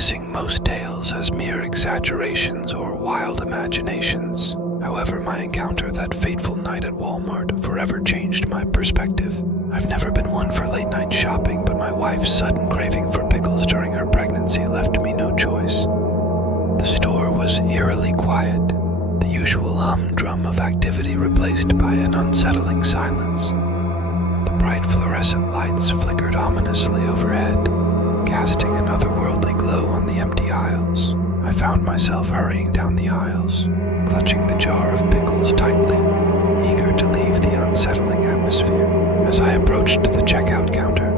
dismissing most tales as mere exaggerations or wild imaginations. However, my encounter that fateful night at Walmart forever changed my perspective. I've never been one for late-night shopping, but my wife's sudden craving for pickles during her pregnancy left me no choice. The store was eerily quiet, the usual humdrum of activity replaced by an unsettling silence. The bright fluorescent lights flickered ominously overhead, casting an otherworldly glow on the empty aisles. I found myself hurrying down the aisles, clutching the jar of pickles tightly, eager to leave the unsettling atmosphere. As I approached the checkout counter,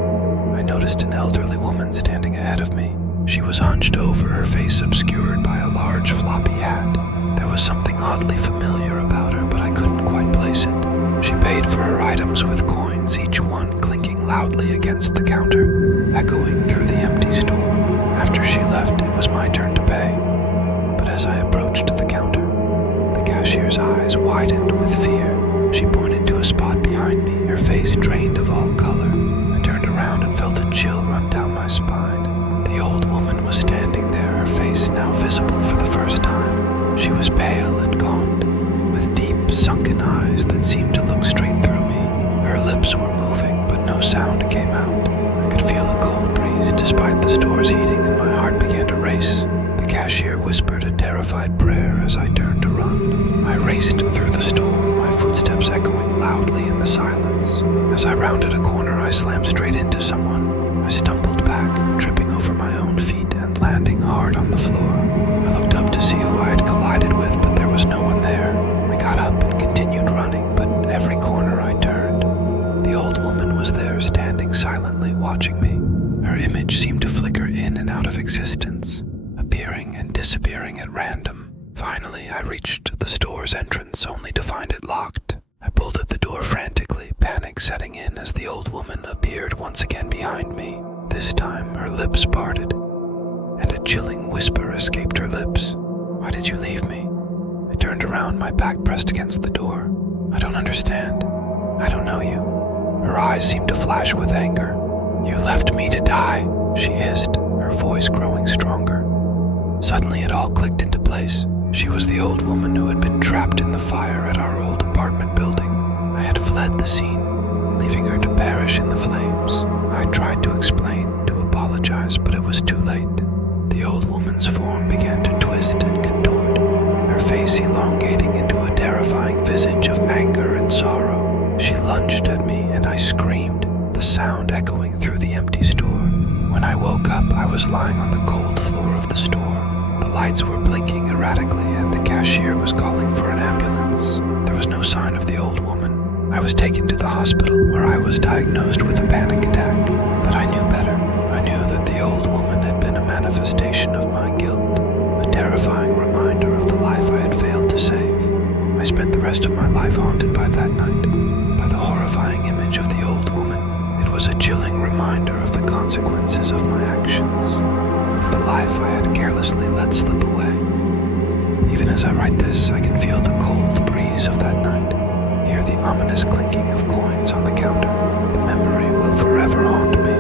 I noticed an elderly woman standing ahead of me. She was hunched over, her face obscured by a large floppy hat. There was something oddly familiar about her, but I couldn't quite place it. She paid for her items with coins, each one clinking loudly against the counter, echoing through the empty store. After she left, it was my turn to pay. But as I approached the counter, the cashier's eyes widened with fear. She pointed to a spot behind me, her face drained of all color. I turned around and felt a chill run down my spine. The old woman was standing there, her face now visible for the first time. She was pale and gaunt, with deep, sunken eyes that seemed to look straight through me. Her lips were moving, but no sound came out. I could feel a cold breeze despite the store's heating, and my heart began to race. The cashier whispered a terrified prayer as I turned to run. I raced through the store, my footsteps echoing loudly in the silence. As I rounded a corner, I slammed straight into someone. I stumbled back, tripping over my own feet and landing hard on the floor. I looked up to see who I had collided with, but there was no one there. I got up and continued running, but every corner I turned, the old woman was there, standing silently, watching me. Her image seemed to flicker in and out of existence, appearing and disappearing at random. Finally, I reached the store's entrance, only to find it locked. I pulled at the door frantically, panic setting in as the old woman appeared once again behind me. This time, her lips parted, and a chilling whisper escaped her lips. "Why did you leave me?" I turned around, my back pressed against the door. "I don't understand. I don't know you." Her eyes seemed to flash with anger. "You left me to die," she hissed, her voice growing stronger. Suddenly it all clicked into place. She was the old woman who had been trapped in the fire at our old apartment building. I had fled the scene, leaving her to perish in the flames. I tried to explain, to apologize, but it was too late. The old woman's form began to twist and contort, her face elongating into a terrifying visage of anger and sorrow. She lunged at me and I screamed, the sound echoing through the empty store. When I woke up, I was lying on the cold floor of the store. The lights were blinking erratically and the cashier was calling for an ambulance. There was no sign of the old woman. I was taken to the hospital where I was diagnosed with a panic attack. But I knew better. I knew that the old woman had been a manifestation of my guilt, a terrifying reminder of the life I had failed to save. I spent the rest of my life haunted by that night, by the horrifying image of the old woman. It was a chilling reminder of the consequences of my actions, of the life I had carelessly let slip away. Even as I write this, I can feel the cold breeze of that night, hear the ominous clinking of coins on the counter. The memory will forever haunt me,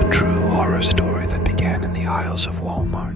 a true horror story that began in the aisles of Walmart.